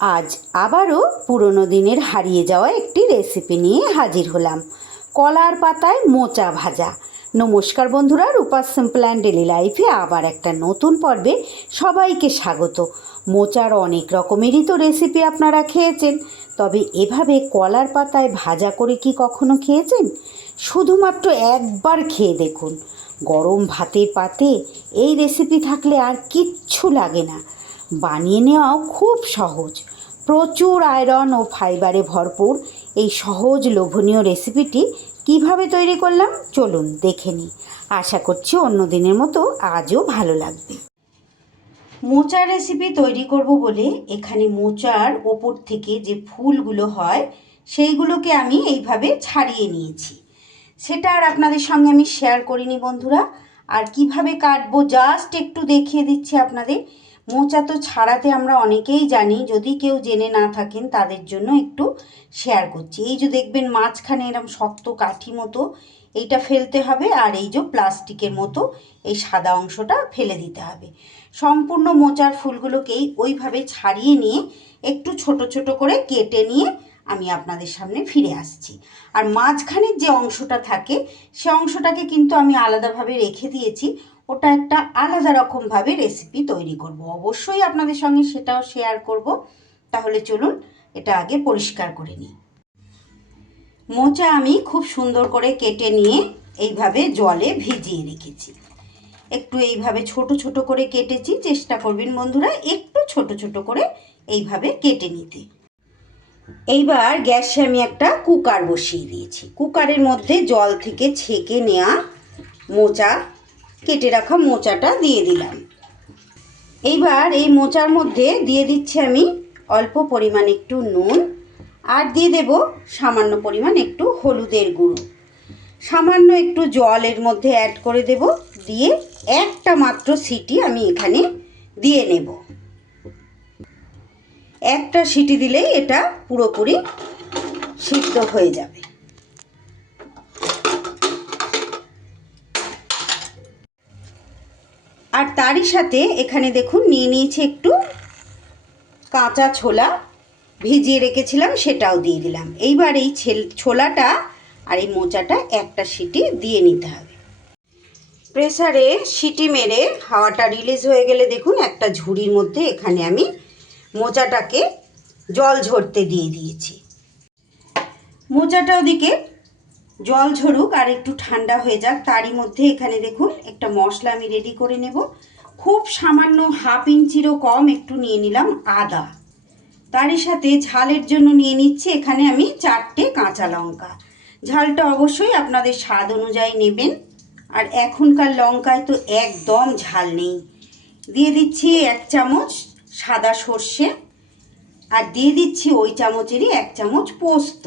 আজ আবারও পুরনো দিনের হারিয়ে যাওয়া একটি রেসিপি নিয়ে হাজির হলাম। কলার পাতায় মোচা ভাজা। নমস্কার বন্ধুরা, রূপা সিম্পল অ্যান্ড ডেলি লাইফে আবার একটা নতুন পর্বে সবাইকে স্বাগত। মোচার অনেক রকমেরই তো রেসিপি আপনারা খেয়েছেন, তবে এভাবে কলার পাতায় ভাজা করে কি কখনো খেয়েছেন? শুধুমাত্র একবার খেয়ে দেখুন। গরম ভাতের পাতে এই রেসিপি থাকলে আর কিচ্ছু লাগে না। বানিয়ে নেওয়াও খুব সহজ। প্রচুর আয়রন ও ফাইবারে ভরপুর এই সহজ লোভনীয় রেসিপিটি কিভাবে তৈরি করলাম চলুন দেখে নিই। আশা করছি অন্য দিনের মতো আজও ভালো লাগবে। মোচার রেসিপি তৈরি করব বলে এখানে মোচার ওপর থেকে যে ফুলগুলো হয় সেইগুলোকে আমি এইভাবে ছাড়িয়ে নিয়েছি। সেটা আর আপনাদের সঙ্গে আমি শেয়ার করিনি বন্ধুরা। আর কিভাবে কাটবো জাস্ট একটু দেখিয়ে দিচ্ছি আপনাদের। মোচা তো ছাড়াতে আমরা অনেকেই জানি, যদি কেউ জেনে না থাকেন তাদের জন্য একটু শেয়ার করছি। এই যে দেখবেন মাঝখানে এরকম শক্ত কাঠি মতো, এইটা ফেলতে হবে, আর এই যে প্লাস্টিকের মতো এই সাদা অংশটা ফেলে দিতে হবে। সম্পূর্ণ মোচার ফুলগুলোকেই ওইভাবে ছাড়িয়ে নিয়ে একটু ছোট ছোট করে কেটে নিয়ে আমি আপনাদের সামনে ফিরে আসছি। আর মাঝখানের যে অংশটা থাকে সে অংশটাকে কিন্তু আমি আলাদাভাবে রেখে দিয়েছি। ওটা একটা আলাদা রকমভাবে রেসিপি তৈরি করব, অবশ্যই আপনাদের সঙ্গে সেটাও শেয়ার করব। তাহলে চলুন এটা আগে পরিষ্কার করে নিই। মোচা আমি খুব সুন্দর করে কেটে নিয়ে এইভাবে জলে ভিজিয়ে রেখেছি। একটু এইভাবে ছোট ছোট করে কেটেছি। চেষ্টা করবেন বন্ধুরা একটু ছোট ছোট করে এইভাবে কেটে নিতে। এইবার গ্যাসে আমি একটা কুকার বসিয়ে দিয়েছি। কুকারের মধ্যে জল থেকে ছেঁকে নেওয়া মোচা, কেটে রাখা মোচাটা দিয়ে দিলাম। এইবার এই মোচার মধ্যে দিয়ে দিচ্ছি আমি অল্প পরিমাণ একটু নুন, আর দিয়ে দেব সামান্য পরিমাণ একটু হলুদের গুঁড়ো। সামান্য একটু জল এর মধ্যে অ্যাড করে দেব, দিয়ে একটা মাত্র সিটি আমি এখানে দিয়ে নেব। একটা সিটি দিলেই এটা পুরোপুরি সিদ্ধ হয়ে যাবে। আর তারই সাথে এখানে দেখুন নিয়ে নিয়েছি একটু কাঁচা ছোলা, ভিজিয়ে রেখেছিলাম, সেটাও দিয়ে দিলাম। এইবার এই ছোলাটা আর এই মোচাটা একটা সিটি দিয়ে নিতে হবে। প্রেসারে সিটি মেরে হাওয়াটা রিলিজ হয়ে গেলে দেখুন একটা ঝুড়ির মধ্যে এখানে আমি মোচাটাকে জল ঝরতে দিয়ে দিয়েছি। মোচাটা ওদিকে জল ঝরুক আর একটু ঠান্ডা হয়ে যাক, তারই মধ্যে এখানে দেখুন একটা মশলা আমি রেডি করে নেব। খুব সামান্য হাফ ইঞ্চিরও কম একটু নিয়ে নিলাম আদা। তারই সাথে ঝালের জন্য নিয়ে নিচ্ছি এখানে আমি 4টে কাঁচা লঙ্কা। ঝালটা অবশ্যই আপনাদের স্বাদ অনুযায়ী নেবেন, আর এখনকার লঙ্কায় তো একদম ঝাল নেই। দিয়ে দিচ্ছি 1 চামচ সাদা সর্ষে, আর দিয়ে দিচ্ছি ওই চামচেরই 1 চামচ পোস্ত।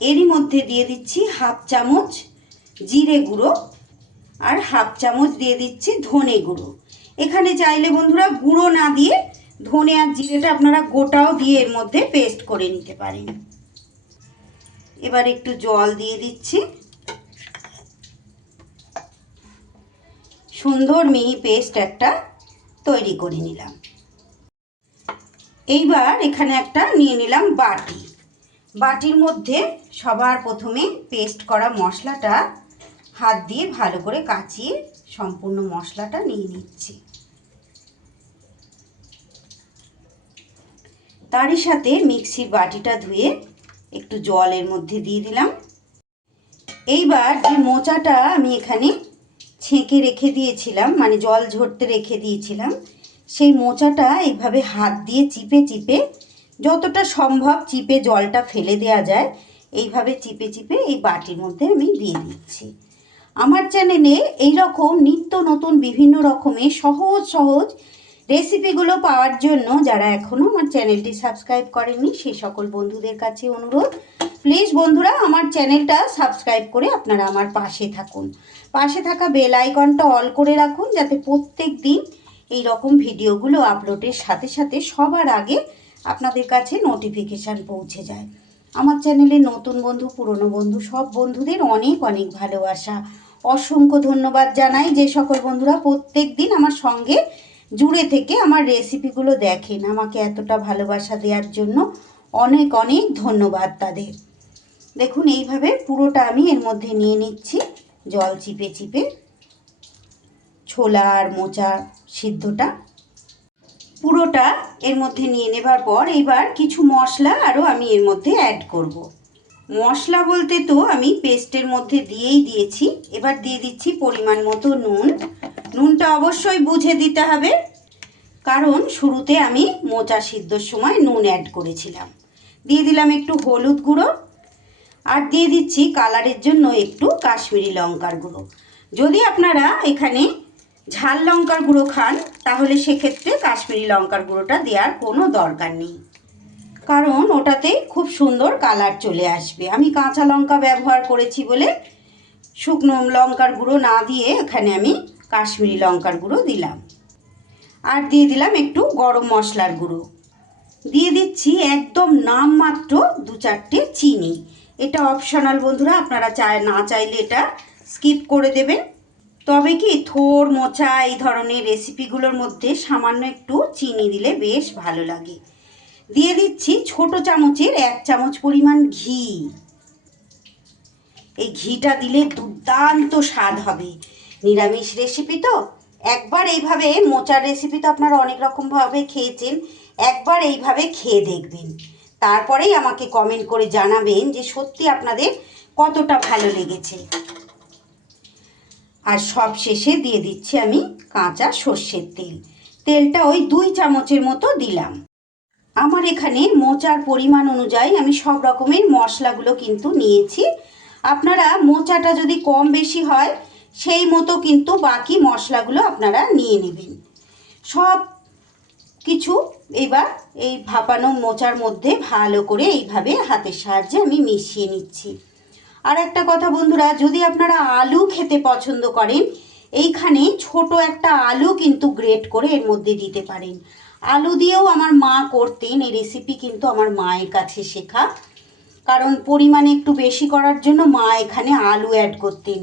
এরই মধ্যে দিয়ে দিচ্ছি হাফ চামচ জিরে গুঁড়ো, আর হাফ চামচ দিয়ে দিচ্ছি ধনে গুঁড়ো। এখানে চাইলে বন্ধুরা গুঁড়ো না দিয়ে ধনে আর জিরেটা আপনারা গোটাও দিয়ে এর মধ্যে পেস্ট করে নিতে পারেন। এবার একটু জল দিয়ে দিচ্ছি। সুন্দর মিহি পেস্ট একটা তৈরি করে নিলাম। এইবার এখানে একটা নিয়ে নিলাম বাটি। বাটির মধ্যে সবার প্রথমে পেস্ট করা মশলাটা হাত দিয়ে ভালো করে কাচিয়ে সম্পূর্ণ মশলাটা নিয়ে নিচ্ছি। তারই সাথে মিক্সির বাটিটা ধুয়ে একটু জলের মধ্যে দিয়ে দিলাম। এইবার যে মোচাটা আমি এখানে ছেঁকে রেখে দিয়েছিলাম, মানে জল ঝরতে রেখে দিয়েছিলাম, সেই মোচাটা এইভাবে হাত দিয়ে চিপে চিপে যতটা সম্ভব চিপে জলটা ফেলে দেওয়া যায় এইভাবে চিপে চিপে এই বাটির মধ্যে আমি দিয়ে দিচ্ছি। আমার চ্যানেলে এই রকম নিত্য নতুন বিভিন্ন রকমের সহজ সহজ রেসিপিগুলো পাওয়ার জন্য যারা এখনও আমার চ্যানেলটি সাবস্ক্রাইব করেননি সেই সকল বন্ধুদের কাছে অনুরোধ, প্লিজ বন্ধুরা আমার চ্যানেলটা সাবস্ক্রাইব করে আপনারা আমার পাশে থাকুন। পাশে থাকা বেল আইকনটা অল করে রাখুন, যাতে প্রত্যেক দিন এই রকম ভিডিওগুলো আপলোডের সাথে সাথে সবার আগে আপনাদের কাছে নোটিফিকেশান পৌঁছে যায়। আমার চ্যানেলে নতুন বন্ধু পুরনো বন্ধু সব বন্ধুদের অনেক অনেক ভালোবাসা, অসংখ্য ধন্যবাদ জানাই যে সকল বন্ধুরা প্রত্যেক দিন আমার সঙ্গে জুড়ে থেকে আমার রেসিপিগুলো দেখেন। আমাকে এতটা ভালোবাসা দেওয়ার জন্য অনেক অনেক ধন্যবাদ তাদের। দেখুন এইভাবে পুরোটা আমি এর মধ্যে নিয়ে নিচ্ছি, জল চিপে চিপে ছোলা আর মোচা সিদ্ধটা পুরোটা এর মধ্যে নিয়ে নেবার পর এবার কিছু মশলা আরও আমি এর মধ্যে অ্যাড করব। মশলা বলতে তো আমি পেস্টের মধ্যে দিয়েই দিয়েছি। এবার দিয়ে দিচ্ছি পরিমাণ মতো নুন। নুনটা অবশ্যই বুঝে দিতে হবে, কারণ শুরুতে আমি মোচা সিদ্ধর সময় নুন অ্যাড করেছিলাম। দিয়ে দিলাম একটু হলুদ গুঁড়ো, আর দিয়ে দিচ্ছি কালারের জন্য একটু কাশ্মীরি লঙ্কার গুঁড়ো। যদি আপনারা এখানে ঝাল লঙ্কার গুঁড়ো খান তাহলে সেক্ষেত্রে কাশ্মীরি লঙ্কার গুঁড়োটা দেওয়ার কোনো দরকার নেই, কারণ ওটাতে খুব সুন্দর কালার চলে আসবে। আমি কাঁচা লঙ্কা ব্যবহার করেছি বলে শুকনো লঙ্কার গুঁড়ো না দিয়ে এখানে আমি কাশ্মীরি লঙ্কার গুঁড়ো দিলাম। আর দিয়ে দিলাম একটু গরম মশলার গুঁড়ো। দিয়ে দিচ্ছি একদম নামমাত্র 2-4টে চিনি। এটা অপশনাল বন্ধুরা, আপনারা না চাইলে এটা স্কিপ করে দেবেন। তবে কি থোড় মোচা এই ধরনের রেসিপিগুলোর মধ্যে সামান্য একটু চিনি দিলে বেশ ভালো লাগে। দিয়ে দিচ্ছি ছোট চামচের 1 চামচ পরিমাণ ঘি। এই ঘিটা দিলে দুর্দান্ত স্বাদ হবে। নিরামিষ রেসিপি তো, একবার এইভাবে মোচার রেসিপি তো আপনারা অনেক রকমভাবে খেয়েছেন, একবার এইভাবে খেয়ে দেখবেন। তারপরেই আমাকে কমেন্ট করে জানাবেন যে সত্যি আপনাদের কতটা ভালো লেগেছে। আর সব শেষে দিয়ে দিচ্ছি আমি কাঁচা সর্ষের তেল। তেলটা ওই 2 চামচের মতো দিলাম। আমার এখানে মোচার পরিমাণ অনুযায়ী আমি সব রকমের মশলাগুলো কিন্তু নিয়েছি। আপনারা মোচাটা যদি কম বেশি হয় সেই মতো কিন্তু বাকি মশলাগুলো আপনারা নিয়ে নেবেন। সব কিছু এবার এই ভাপানো মোচার মধ্যে ভালো করে এইভাবে হাতের সাহায্যে আমি মিশিয়ে নিচ্ছি। আর একটা কথা বন্ধুরা, যদি আপনারা আলু খেতে পছন্দ করেন এইখানে ছোট একটা আলু কিন্তু গ্রেট করে এর মধ্যে দিতে পারেন। আলু দিয়েও আমার মা করতেন, এই রেসিপি কিন্তু আমার মায়ের কাছে শেখা, কারণ পরিমাণে একটু বেশি করার জন্য মা এখানে আলু অ্যাড করতেন।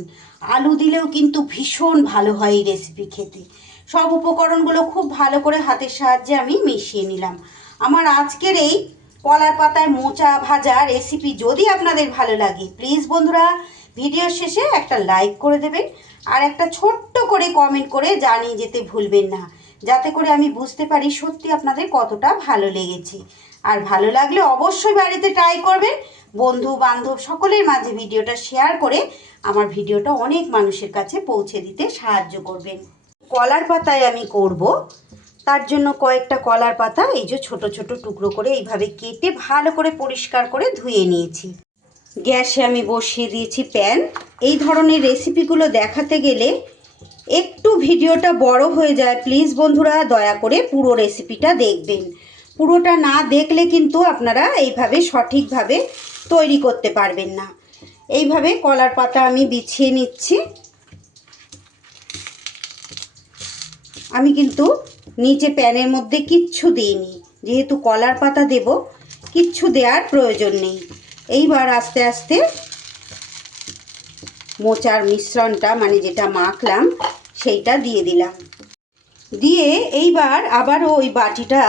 আলু দিলেও কিন্তু ভীষণ ভালো হয় এই রেসিপি খেতে। সব উপকরণগুলো খুব ভালো করে হাতের সাহায্যে আমি মিশিয়ে নিলাম। আমার আজকের এই কলার পাতায় মোচা ভাজা রেসিপি যদি আপনাদের ভালো লাগে প্লিজ বন্ধুরা ভিডিওর শেষে একটা লাইক করে দেবেন, আর একটা ছোট্ট করে কমেন্ট করে জানিয়ে যেতে ভুলবেন না, যাতে করে আমি বুঝতে পারি সত্যি আপনাদের কতটা ভালো লেগেছে। আর ভালো লাগলে অবশ্যই বাড়িতে ট্রাই করবেন। বন্ধু বান্ধব সকলের মাঝে ভিডিওটা শেয়ার করে আমার ভিডিওটা অনেক মানুষের কাছে পৌঁছে দিতে সাহায্য করবেন। কলার পাতায় আমি করব, তার জন্য কয়েকটা কলার পাতা এই যে ছোট ছোট টুকরো করে এইভাবে কেটে ভালো করে পরিষ্কার করে ধুয়ে নিয়েছি। গ্যাসে আমি বসিয়ে দিয়েছি প্যান। এই ধরনের রেসিপিগুলো দেখাতে গেলে একটু ভিডিওটা বড় হয়ে যায়, প্লিজ বন্ধুরা দয়া করে পুরো রেসিপিটা দেখবেন। পুরোটা না দেখলে কিন্তু আপনারা এইভাবে সঠিকভাবে তৈরি করতে পারবেন না। এইভাবে কলার পাতা আমি বিছিয়ে নিচ্ছি। আমি কিন্তু নিচে প্যানের মধ্যে কিচ্ছু দিইনি, যেহেতু কলার পাতা দেব কিচ্ছু দেওয়ার প্রয়োজন নেই। এইবার আস্তে আস্তে মোচার মিশ্রণটা মানে যেটা মাখলাম সেইটা দিয়ে দিলাম। দিয়ে এইবার আবারও ওই বাটিটা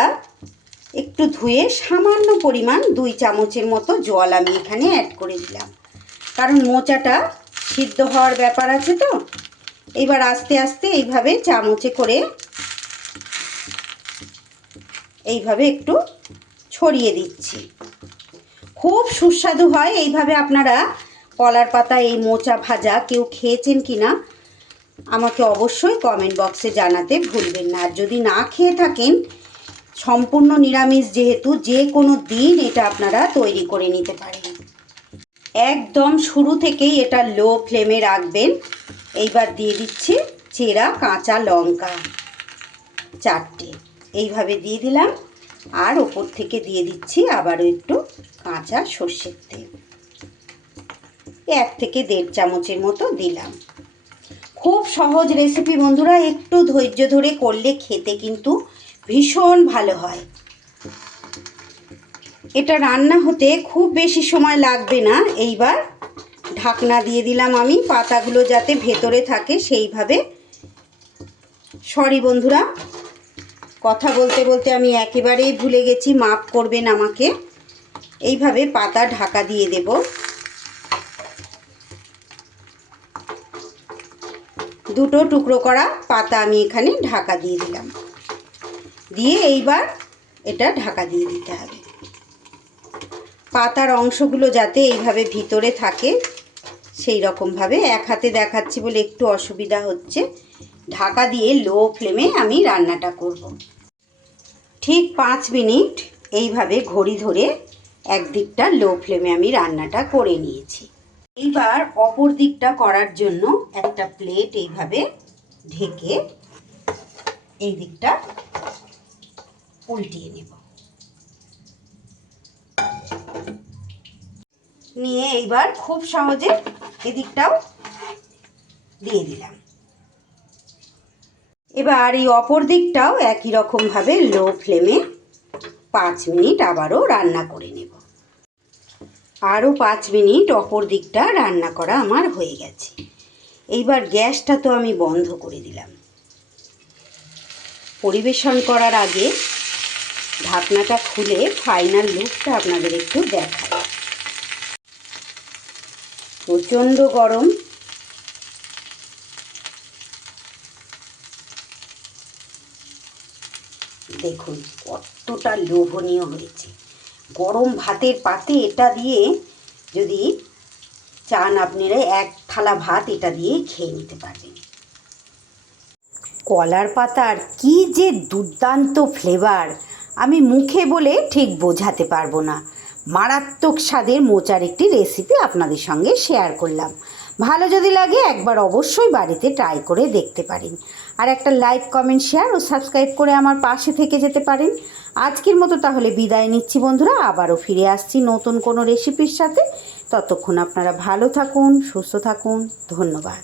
একটু ধুয়ে সামান্য পরিমাণ 2 চামচের মতো জল আমি এখানে অ্যাড করে দিলাম, কারণ মোচাটা সিদ্ধ হওয়ার ব্যাপার আছে তো। এবার আস্তে আস্তে এইভাবে চামচে করে এইভাবে একটু ছড়িয়ে দিচ্ছি। খুব সুস্বাদু হয় এইভাবে। আপনারা কলার পাতা এই মোচা ভাজা কেউ খেয়েছেন কি না আমাকে অবশ্যই কমেন্ট বক্সে জানাতে ভুলবেন না। আর যদি না খেয়ে থাকেন, সম্পূর্ণ নিরামিষ যেহেতু, যে কোনো দিন এটা আপনারা তৈরি করে নিতে পারেন। একদম শুরু থেকেই এটা লো ফ্লেমে রাখবেন। এইবার দিয়ে দিচ্ছি চেরা কাঁচা লঙ্কা 4টে, এইভাবে দিয়ে দিলাম। আর ওপর থেকে দিয়ে দিচ্ছি আবারও একটু কাঁচা সর্ষের তেল, 1 থেকে 1.5 চামচের মতো দিলাম। খুব সহজ রেসিপি বন্ধুরা, একটু ধৈর্য ধরে করলে খেতে কিন্তু ভীষণ ভালো হয়। এটা রান্না হতে খুব বেশি সময় লাগবে না। এইবার ঢাকনা দিয়ে দিলাম আমি, পাতাগুলো যাতে ভেতরে থাকে সেইভাবে। সরি বন্ধুরা, কথা বলতে বলতে আমি একেবারেই ভুলে গেছি, মাফ করবেন আমাকে। এইভাবে পাতা ঢাকা দিয়ে দেব। দুটো টুকরো করা পাতা আমি এখানে ঢাকা দিয়ে দিলাম, দিয়ে এইবার এটা ঢাকা দিয়ে দিতে হবে। পাতার অংশগুলো যাতে এইভাবে ভিতরে থাকে সেই রকমভাবে, এক হাতে দেখাচ্ছি বলে একটু অসুবিধা হচ্ছে। ঢাকা দিয়ে লো ফ্লেমে আমি রান্নাটা করব। ঠিক 5 মিনিট এইভাবে ঘড়ি ধরে একদিকটা লো ফ্লেমে আমি রান্নাটা করে নিয়েছি। এইবার অপর দিকটা করার জন্য একটা প্লেট এইভাবে ঢেকে এই দিকটা উল্টিয়ে নেব। নিয়ে এইবার খুব সহজে এদিকটাও দিয়ে দিলাম। এবার এই অপর দিকটাও একই রকমভাবে লো ফ্লেমে 5 মিনিট আবারও রান্না করে নেব। আরও 5 মিনিট অপর দিকটা রান্না করা আমার হয়ে গেছে। এইবার গ্যাসটা তো আমি বন্ধ করে দিলাম। পরিবেশন করার আগে ঢাকনাটা খুলে ফাইনাল লুকটা আপনাদের একটু দেখাই। প্রচণ্ড গরম, দেখুন কতটা লোভনীয় হয়েছে। গরম ভাতের পাতে এটা দিয়ে যদি চান আপনারা 1 থালা ভাত এটা দিয়ে খেয়ে নিতে পারবেন। কলার পাতার কি যে দুর্দান্ত ফ্লেভার, আমি মুখে বলে ঠিক বোঝাতে পারবো না। মারাত্মক স্বাদের মোচার একটি রেসিপি আপনাদের সঙ্গে শেয়ার করলাম। ভালো যদি লাগে একবার অবশ্যই বাড়িতে ট্রাই করে দেখতে পারেন। আর একটা লাইক, কমেন্ট, শেয়ার ও সাবস্ক্রাইব করে আমার পাশে থেকে যেতে পারেন। আজকের মতো তাহলে বিদায় নিচ্ছি বন্ধুরা, আবারও ফিরে আসছি নতুন কোনো রেসিপির সাথে। ততক্ষণ আপনারা ভালো থাকুন, সুস্থ থাকুন। ধন্যবাদ।